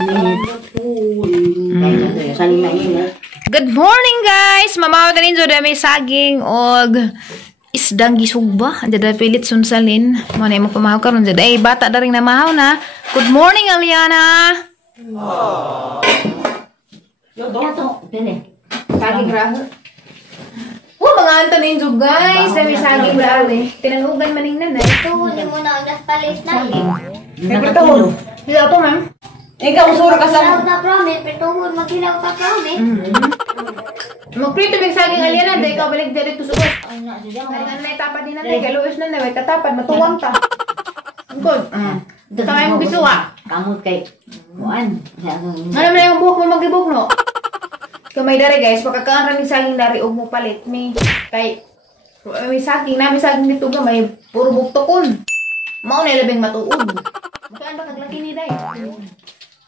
Good morning guys! Mamaw tanin so may saging og isdang gisugba. Ada pilit sunsalin. Mo na mo pamahaw karon jud ay bata daring na mahaw na. Good morning Aliana. Yo to, dene. Saging raho. Mga antanin so guys, may saging raho eh. Tinanugan maning nanay. Tuhon mo na ang palis na. May tahon. Hilaw to ma'am. Ikaw usura ka sa Hilaw na promise, pituhon maghilaw ka promise. Magprito may saging Aliana, dahil ikaw balik dito sugot. Ay na, diyan mo. Ay may tapad din nanay, kaluos na nanay, katapad, matuwang ta. Good. Kaya mo bisuwa. kamot kay kuan. Ano man yung buhok mo mag-ibok no? Kamay dari guys, pagkakaan rin saging dari og mo palit. May saging, nami saging dito ga, may puro buktokon. Mao na labing matuod. Magkaan ba kaglaki ni day?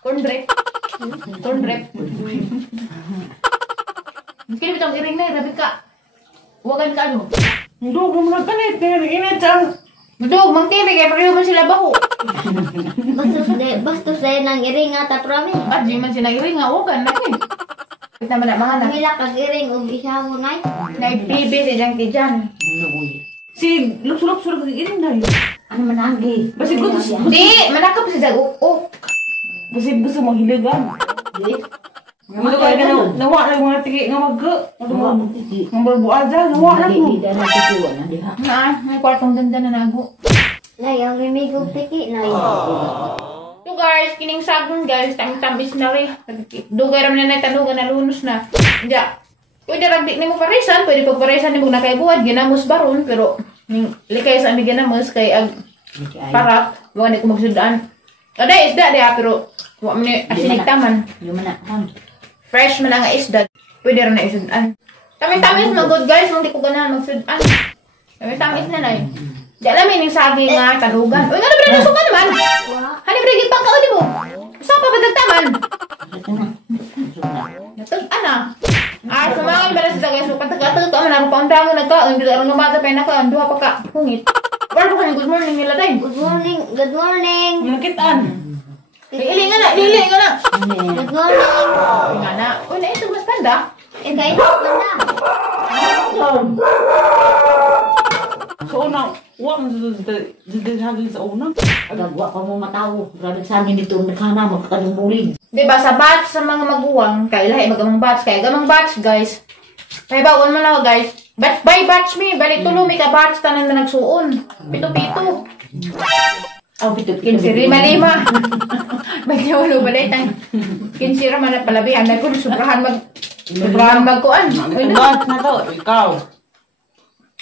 Corn bread. Corn bread. Kini bitong iring na, rabi ka. Wagan ka ano? Ndog mo na kanit, init ang. Dog, mangtiri kay pareho man sila bako. Bastos dahil nang iring ata promise. At di man sila iring nga, wagan na eh. Kita man na mga na. Hila kag iring og isa mo nay. Naipibi si Jan Kijan. Si lupsulok sulok iring dai. Ano man agi? Basi gusto Di, manakap si Jan. Oh. basi gusto mo hilagan. Di. Ano kay kana nawa na mga tigi nga magga. Nga barbu aja nawa na ko. May kwartong ganda na nago. Nay ang mimigog tiki nay. So guys, kining sagong guys, tamis na rin. Dugay ram na tanugan na lunos na. Diya. Pwede ragdi ni mo parisan, pwede pag parisan ni mo na kay buwad, ginamos baron, pero likay sa amig ginamos kay ag parak, wala ni ko magsudaan. Ada isda dia pero wa man ni asinig taman. Fresh man nga isda. Pwede rin na isudaan. Tamis-tamis na good guys, hindi ko ganahan magsudaan. Tamis-tamis na nay. Di alam yung saging nga, tanugan. Uy, nga na ba na nasuka naman? Hani ba rin pang kauli mo? Saan pa ba nagtaman? Natag-an na. Sumangan ba na sila guys? Pagtagatag ka man, ang paundangan nagkaon. Hindi lang namata pa yung nakaon. Duha pa ka. Hungit. Wala ko good morning nila tayo. Good morning. Good morning. Nakitaan. Ili nga na, lili nga na. Good morning. Nga na. Uy, na ito mas tanda. Kay na. So unang, wa mo hagin sa unang. Agagwa pa mo matawo. Grabe sa amin dito naghana magkakalimbulig. Diba, sa batch sa mga maguwang, kaya lahi magamang batch, kaya gamang batch, guys. Kaya bawon man ako, guys. Batch by batch me, balik tulo, may ka-batch tanan na nagsuon. Pito-pito. Aw bitot Kinsiri malima. Bagyo ulo balay tang. Kinsira man at palabihan na ko, sobrahan magkuan. Batch na to, ikaw.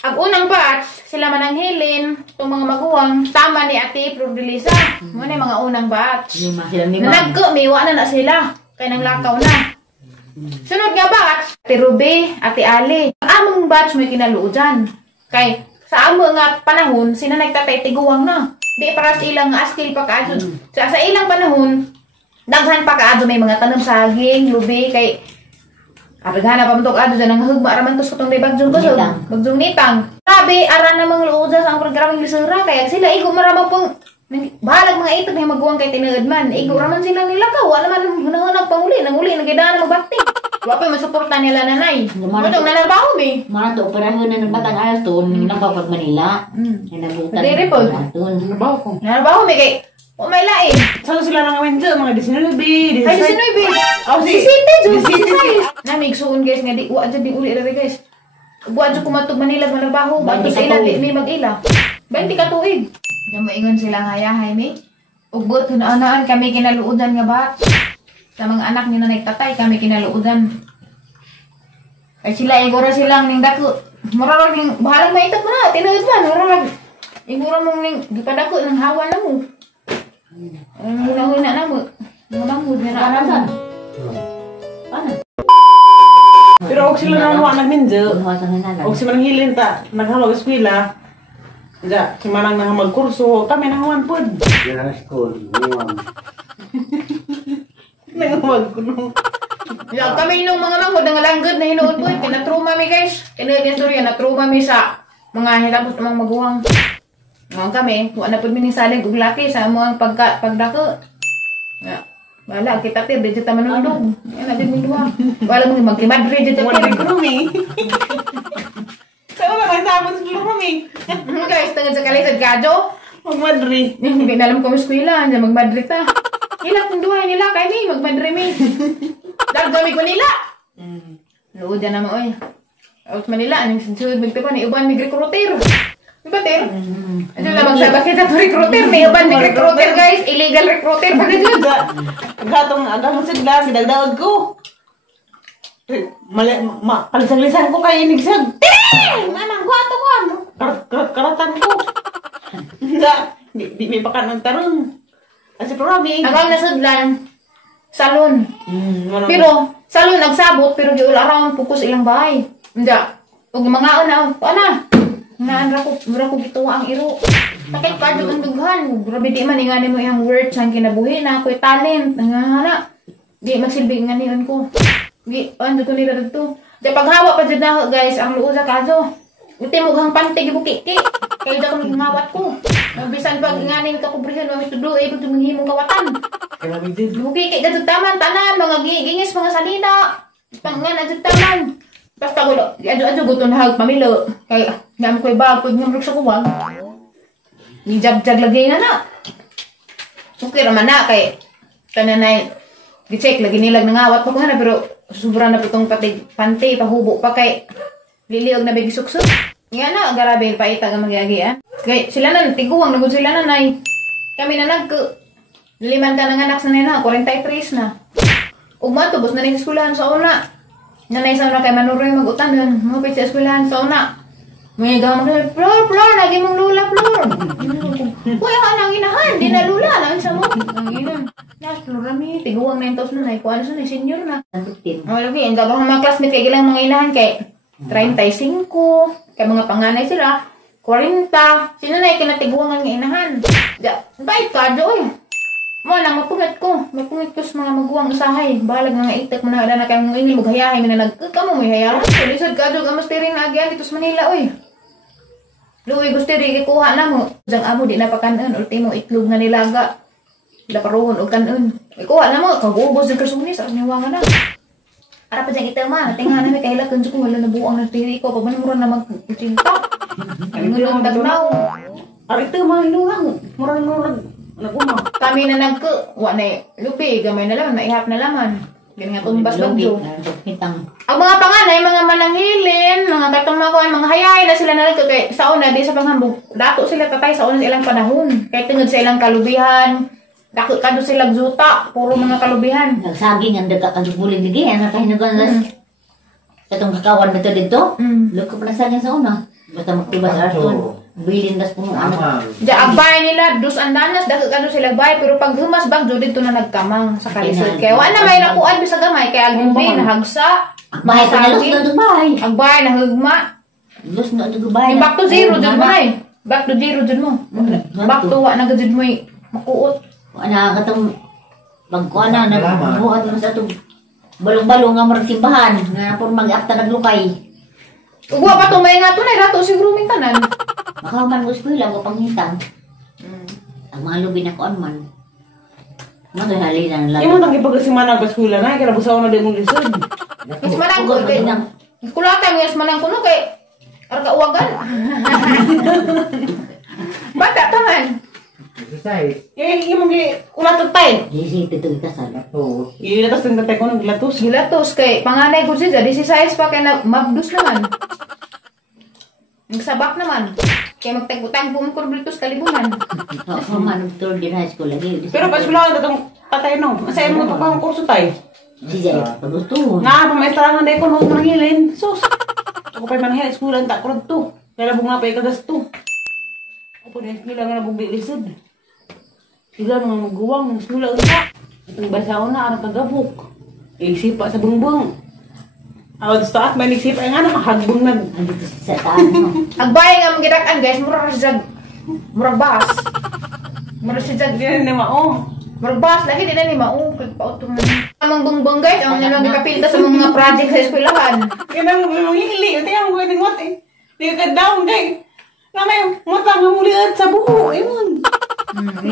Ang unang batch, sila man ang hilin, itong mga maguwang, tama ni Ate Prudelisa. Muna yung mga unang batch. Lima sila lima. Nanagko, may iwa na sila. Kaya nang lakaw na. Sunod nga batch, Ate Ruby, Ate Ali. Ang among batch may kinaluodan. Kay sa amo nga panahon, sina nagtatay tiguwang na. Di para sa ilang askil pa kaadto. Sa ilang panahon, daghan pa kaadto may mga tanom saging, lubi, kay argana pa mantok ado dyan ang hugma araman tos kutong may bagjong kusog. Bagjong nitang. Sabi, aran na mga luodas ang programang lisura. Kaya sila, igo maramang pong bahalag mga itog na magawang kay tinuod man. Igo raman sila nila ka. Wala naman hunang panguli. Nanguli, nagidaan na magbakti. Wala pa yung masuporta nila nanay. Matong nanarbaho mi. Mga to, operahan na ng batang ayos to, nanggaw pag Manila. Nabutan. Dere po. Trabaho ko. Nanarbaho mi kay, may lain. Saan sila nang gawin dyan? Mga 19, Ay, di sinoy bi. Oh, Si City, Jun. Namigsuon guys nga di. Wa dyan di uli rin guys. Buwan dyan kumatog Manila, manarbaho. Bato sa ila, di may mag-ila. 20 ka tuig. Diyan maingon sila nga yahay mi. Ugot, hunaan kami kinaluudan nga ba? Sa mga anak niyo na nagtatay, kami kinaluudan. Ay sila, igora silang ning dako. Mararag ning, bahalang maitak mo na, tinuod man, mararag. Igora mong ning, di pa dako, nang hawa na mo. Ang huna-huna na mo. Nangangod na naarasan. Paano? Pero og sila nang wa nagminjo. Buhasan na nalang. Og si manang hilin ta, naghamag eskwela. Ja, si manang nanghamag kurso, kami nanghawan pod. Yan ang school, ngayon. Nanghamag kuno. Yeah, kami nung mga manghod nga langgod na hinuod po. Kinatruma mi guys. Kinatruma yung storya, natruma mi sa mga hilabot ng mga maguwang. Ngayon kami, wala na po mining salig ug laki sa mga pagdako. Yeah. Wala, kita tir, di kita manulog. Yan, natin mo duwa. Wala mong magkimadri, di kita Wala tir. ko rumi. Sa wala kang sabon sa rumi. Guys, tangad sa kalisod kadyo. Magmadri. Hindi na alam ko eskwela, andyan magmadri ta. Hila kung duwa nila, kaya ni, magmadri mi. Dargami ko nila. Luod dyan naman, oy. Out Manila, anong sunod, magtipan, iuban, mig-recruiter. Diba, Ter? Ano na magsabak kita to recruiter, may iuban, mig-recruiter, guys. Illegal recruiter pa na dyan. Gatong agang sigla, sidagdaod ko. Palisang-lisang ko kay inigsag. Mamang ko ato ko. Karatan ko. Di may pakan ng tarong. Kasi promi. Ang nasudlan, salon. Pero, salon nagsabot, pero di all around, focus ilang bahay. Hindi. Huwag mga ana. Naan ra ko gituwa ang iro. Takit ka dyan ang dughan. Grabe di man, ingani mo yung words ang kinabuhi na ako'y talent. Nangahana. Di magsilbi nga niyon ko. Di, ano ko nila dito. Di paghawa pa dyan na, guys, ang luo sa kaso. Uti mo kang pantig, bukiki. Kaya dyan kami ngawat ko. Bisan pag ingani ka kubrihan, mami tudo, ito tumingin mong kawatan. Bukiki, dyan taman, tanan, mga gingis, mga salina. Pangan, dyan taman. Basta ko, adyo guton hag pamilo. Kaya, naman ko'y bagod ng sa kuwag. Ni jag-jag lagi nga na. Okay naman na, kay tananay, gi-check, lagi nilag nangawat pa ko na, pero sobra na po itong pante, pahubo pa kay liliog na bigisuksok. Nga na, garabe, paita nga magyagi, Kay, sila na, tiguang, nagod sila na, nay. Kami na liman ka ng anak sa na, 43 na. Ugma, tubos na sa eskulahan sa una. Nanay sa una kay Manuroy mag-utanon. Mupit sa eskulahan sa una. May gamang sabi, Flor, lagi mong lula, Flor. Kuya ka nang inahan, di na lula. Nangin sa mo. Ang inan. Nas, Flor rami, tiguang 9,000 na. Kung ano sa na, senior na. Lagi, ang gagawang mga classmate kay ilang mga inahan kay 35. Kay mga panganay sila, 40. Sino na ikinatiguangan ng inahan? Bait ka, Joy. Mo nang mapungit ko sa mga maguwang usahay. Balag nga itak mo na na kay mong ingil maghayahay na nagkamo mo hayahan. Lisod ka dog amos tiring na agyan dito sa Manila oy. Luoy gusto ri kuha na mo. Jang amo di na pakanon ultimo itlog nga nilaga. La karon og kanon. Ikuha na mo kagubos sa kasuni sa niwangan na. Ara pa jang itama tingnan na kay hilakon ko wala na buang na tiri ko pa man mura na magcinta. Ang ngulong tagnaw. Ari ito mga inulang. Murang naguma. Kami na wa na lupi, gamay na laman, maihap na laman. Ganyan nga tumbas bagyo. Ang mga panganay, mga mananghilin, mga katumakuan, mga hayay na sila na kay sa una, di sa panghambog. Dato sila tatay sa una sa ilang panahon. Kaya tungod sa ilang kalubihan, dako kado sila juta, puro mga kalubihan. Nagsaging ang daga kang bulig digi, ano tayo nagalas. Katong kakawan ba ito dito? Luko pa nagsaging sa una. Basta magtibas arton. Bilin das puno anak. Ja agbay nila dos andanas dako kado sila bay pero pag humas bagyo dito na nagkamang sa kalisod. Kaya wa na may nakuan bisa gamay kay agumbi nahagsa. Bahay pa na los na bahay. Agbay nahugma. Los na bahay. Back to zero jud mo ay. Back to zero jud mo. Back to wa na gud mo makuot. Ana katong magkuan na buhat na sa to. Balong-balong nga marag simbahan nga pun mag-apta naglukay. Ugwa pa to may nga to na rato siguro ming tanan. Makaman ko eskwela ko panghitang. Ang mga lubi na kuan man. Maghali lang lang. Imo nang ipagasimanang baskwela na kaya busaw na di mong lisod. Mas manang ko kay kulata mo mas manang kuno kay arka uwagan. Bata taman. Exercise. Imo gi ulat tay. Disi tutuig kasal. Oo. Ilatas ng tatay ko ng gilatos. Gilatos kay panganay ko siya 16 pa kay mabdus naman. Nagsabak naman. Kaya magtagutang pumukuriblitos kalibunan. Oo, man tur din high school lagi. Pero pas wala datong tatay no. Sa imo to pang kurso tay. Si Jay, pagusto. Nga pamaestrangan day ko no manghilin. Sus. Ako pa man high school ta kurod to. Kaya bunga pa ikagasto. Ako din nila nga nabugdi lisod. Sila mga maguwang sula unta. Itong basaw na arang kagabok. Isipa sa bungbong. Awad sa taas, may nagsipa nga na hagbong na. Andito sa taan mo. Agbay nga magidakan guys, murag siya murag bas. Murag siya Hindi na mao. murag bas lagi din na ni mao kay pautong na. Amang bungbong guys, ang nang gikapilta sa mga project sa eskwelahan. Kaya nang hili, ito yung pwedeng mati. Hindi ka down kay. Na may mata nga muli sa buho. Ayun.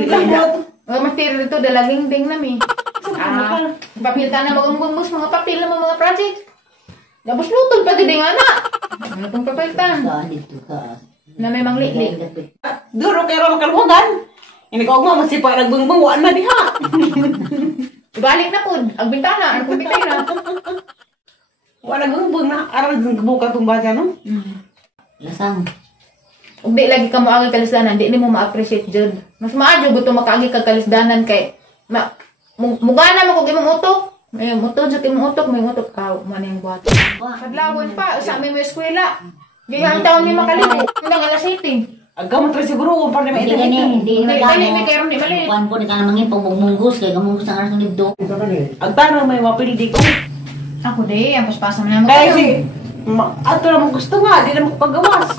Lang mo. Ang material dito dalaging ding nami. Sa Papil ka na mag-umbus mga papil na mga project. Tapos lutong pa din nga na. Ano itong papalitan? Saan dito ka? Na may mangli-li. Duro kayo rin kalwagan. Ini ko nga masipag nagbungbong, waan na diha. Balik na po. Ang bintana. Ano kong bintana? Wala nagbungbong na. Aral din kabuka itong bata, no? Lasang. Ug di lagi ka mo agi kalisdanan, di mo ma-appreciate jud. Mas maayo gusto makaagi kag kalisdanan kay mugana mo kog imong utok. May utok jud imong utok, may utok ka maning buhat. Kadlawon pa sa aming eskwela. Di ang taon ni makaligo. Nang alas 7. Agam mo siguro kung paano may Hindi internet. gani, hindi Dali naman ni karon ni mali. Kuan po, di ka namangin pagmunggus kay gamunggus ang aras ng libdo. Agtano may mapildi ko. Ako di, ang paspasan na mo. Kaya si, ato naman gusto nga, di naman paggawas.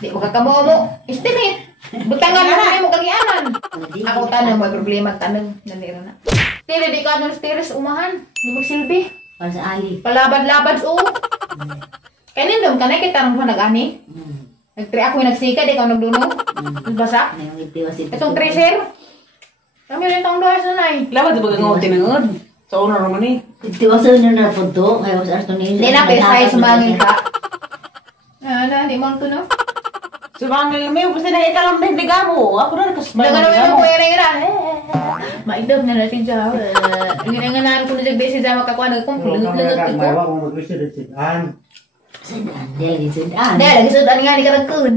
Di mo kakamo mo. Estimate. Butangan na mo kagianan. Ako tanong may problema tanong nanira na. Tire di ka nung stairs umahan. Di magsilbi. Para sa ali. Palabad-labad oo. Kanin ka na kita nung nag-ani. Nag-try ako yung nagsika, di ka nagduno. Basa. Ano yung itiwas ito? Itong tracer. Kami rin itong doha sa nay. Laban di ba nga tinangod? Sa una naman eh. Itiwasan nyo na po to. Kaya sa aras to nila. Hindi na, pesay sumangin ka. Ala, di mo ito no? Sumangil may upos na ikalang bendiga mo. Ako na kasbay Daga na naman bendiga mo mo. kuya na ira. Maidog na na si Jaw. Ginanganan ko na dyan si Jaw makakuha na kung lunod-lunod ko. Sudan. Dahil di sudan. Dahil lagi sudan nga ni karagkun.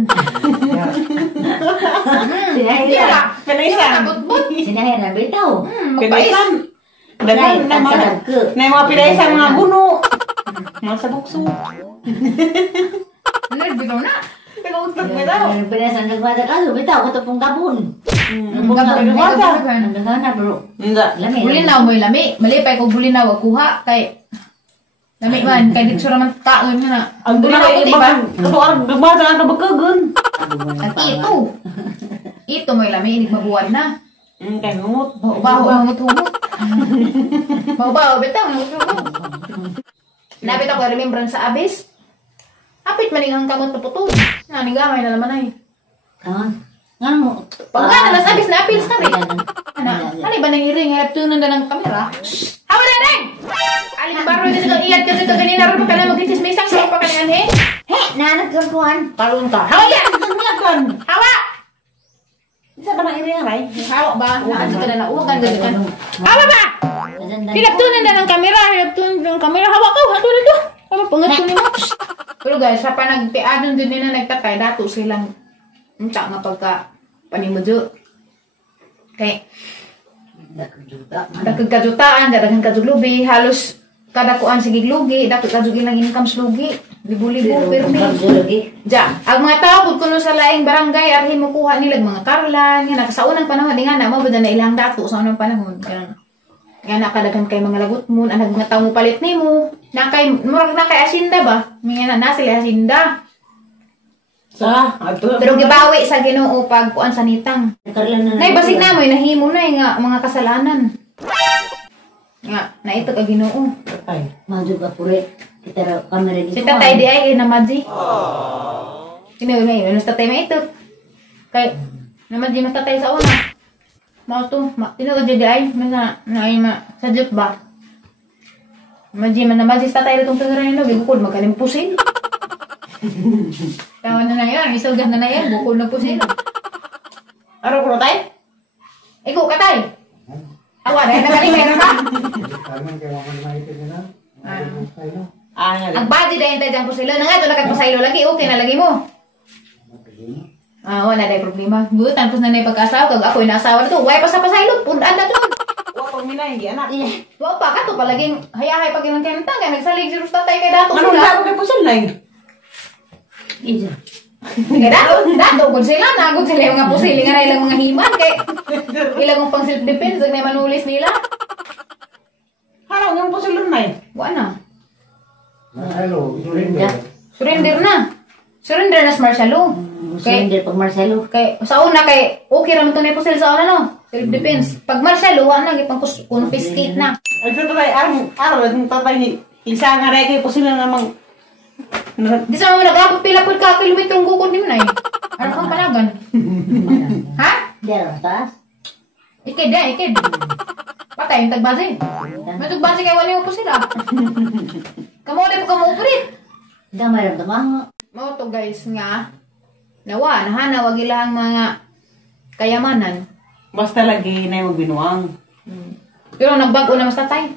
Sinahira. Pinaisan. Takot-bot. Sinahira bitaw. Magpais. Pinaisan. Dagan na mga, na yung mga pinaisan mga buno. Mga sa bukso. Bitaw na. Pinautok mo daw. Pinasan nagwada kaso bitaw ko to pong kapun. Nagdagana bro. Hindi. Lami. Bulinaw mo yung lami. Malipay kung bulinaw wag kuha. Kay lami man. Kay dito naman kaon nga na. Ang dula Bulinaw kayo puti iba. ba? Katuwag, bumasa ka kabagkagan. At ito. Ito mo yung lami. Hindi mabuwan na. Kaya ngungot. Baho-baho. Humot-humot. Baho-baho. Bitaw. Humot-humot. Napit ako remembrance sa abis. Apit maningang kamot na putol. Nanigamay na naman ay. Kaman. Nga mo. Pag nga na nas abis na apils ka rin. Ano ba nang iring? Hayap tunan na ng kamera. Hawa na rin! Aling baro din ito iyad kasi ito ganina rin pa ka na magkichismisang sa pa kanyan he. He! Nanak ka kuhan. Parun ka. Hawa yan! Naglagan. Hawa! Isa ba nang iriyaray? Hawa ba? Naan ka na na. Uwag kang ganyan. Hawa ba? Hilap tunan na ng kamera. Hilap tunan ng kamera. Hawa ka. Hato na ito. Hawa pangat tunin mo. Pero guys, sa panagpiadon din nila nagtatay, dato silang unta nga pagka panimudyo. Kay dagdag kajutaan, dagdag kajuglubi, halos kada kuan sige lugi, dato kajug ilang income lugi, libo-libo permi. Ja, ang mga tao pud kuno sa laing barangay arhin mo kuha nila mga karolan, nga nakasaunang panahon di nga na mao na ilang dato sa unang panahon. Nga nakadagan kay mga lagot mo, anag mga tao mo palit nimo. Nakay murag na kay asinda ba? Minga na sila asinda. Sa, ato. Pero gibawi sa Ginoo pag kuan sa nitang. Nay basig na mo nahimo na nga mga kasalanan. Nga na ito ka Ginoo. Ay. Maju ka pure. Kita ra kamera dito. Si tatay di ay namadji. Kini na yun, tatay may ito. Kay namadji mas tatay sa una. Mao to, tinuod di ay na ay ma sa juk ba. Namadji man namadji sa tatay itong tungaran nilo, gigukod magalimpusin. Tawa na yan, isugat na yan, bukod na pusin. Araw ko na tayo? Ikaw katay. Awa na nagalimay na ka. Ang budget dahil tayo dyan po sila. Nga ito nakagpasaylo lagi. Okay na lagi mo. Wala na problema. Butan tapos na na pagkasawa. Kag ako inaasawa na to. Huwag pa sa pasaylo. Pundaan na to. Huwag pang minay, hindi anak. Huwag pa ka to. Palaging hayahay pag ilang kanintang. Nagsalig si tatay kay dato Anong sila. sabi kay Pusil na yun? Iya. Kaya dato kung sila. Nagod sila yung mga pusili nga na ilang mga himan. Kay ilang pang self-defense. Nag manulis nila. Harang yung Pusil na yun. Wala na. Surrender. Surrender na. Surrender na sa Marcelo. Surrender pag Marcelo. Kay sa una kay okay ra man to na po sa una no. Self defense. Pag Marcelo wa na gipang confiscate na. Ay, ito tayo, araw, yung tatay ni, isa nga rin kay Pusil na namang, Di sa mo nag-abot pila pud ka kilometrong gukod nimo nay. Ano kang panagan? Ha? Dero taas. Iked. Pak patay yung tagbase. May tagbase kay wali mo po sila. Kamu ulit po kamu ulit. Damay ram tamang. Mo to guys nga. Nawa, nahana, wag ilang mga kayamanan. Basta lagi na yung magbinuang. Pero nagbago na mas tatay.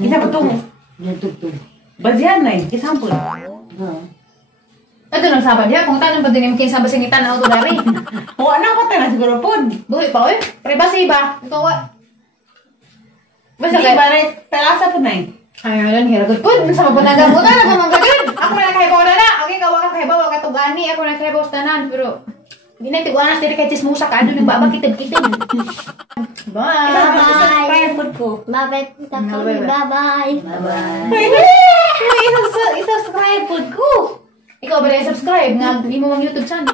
Isa pa itong Nagtugtog. badyan na eh. Example. Ito nang sabad ya, kung tanong pa din yung kinsa basingitan na auto dari. O anak pa tayo na siguro po. Buhi pa oy. Privacy ba? Ito wa. Basta Hindi kay ba rin talasa po na eh. ayun, hiragot po. Sa mapanagamutan na pamangkagad. Ako na nakahibaw na na. Okay, kawa ka kahibaw, wag ka tugani. Ako na nakahibaw sa tanan. Pero, hindi na tiguan na sila kay chismusa ka. Doon yung baba kitid-kitid. Bye! Subscribe po ko. Bye-bye. Bye-bye. Bye-bye. I-subscribe po ko. Ikaw ba na subscribe nga imo ang YouTube channel?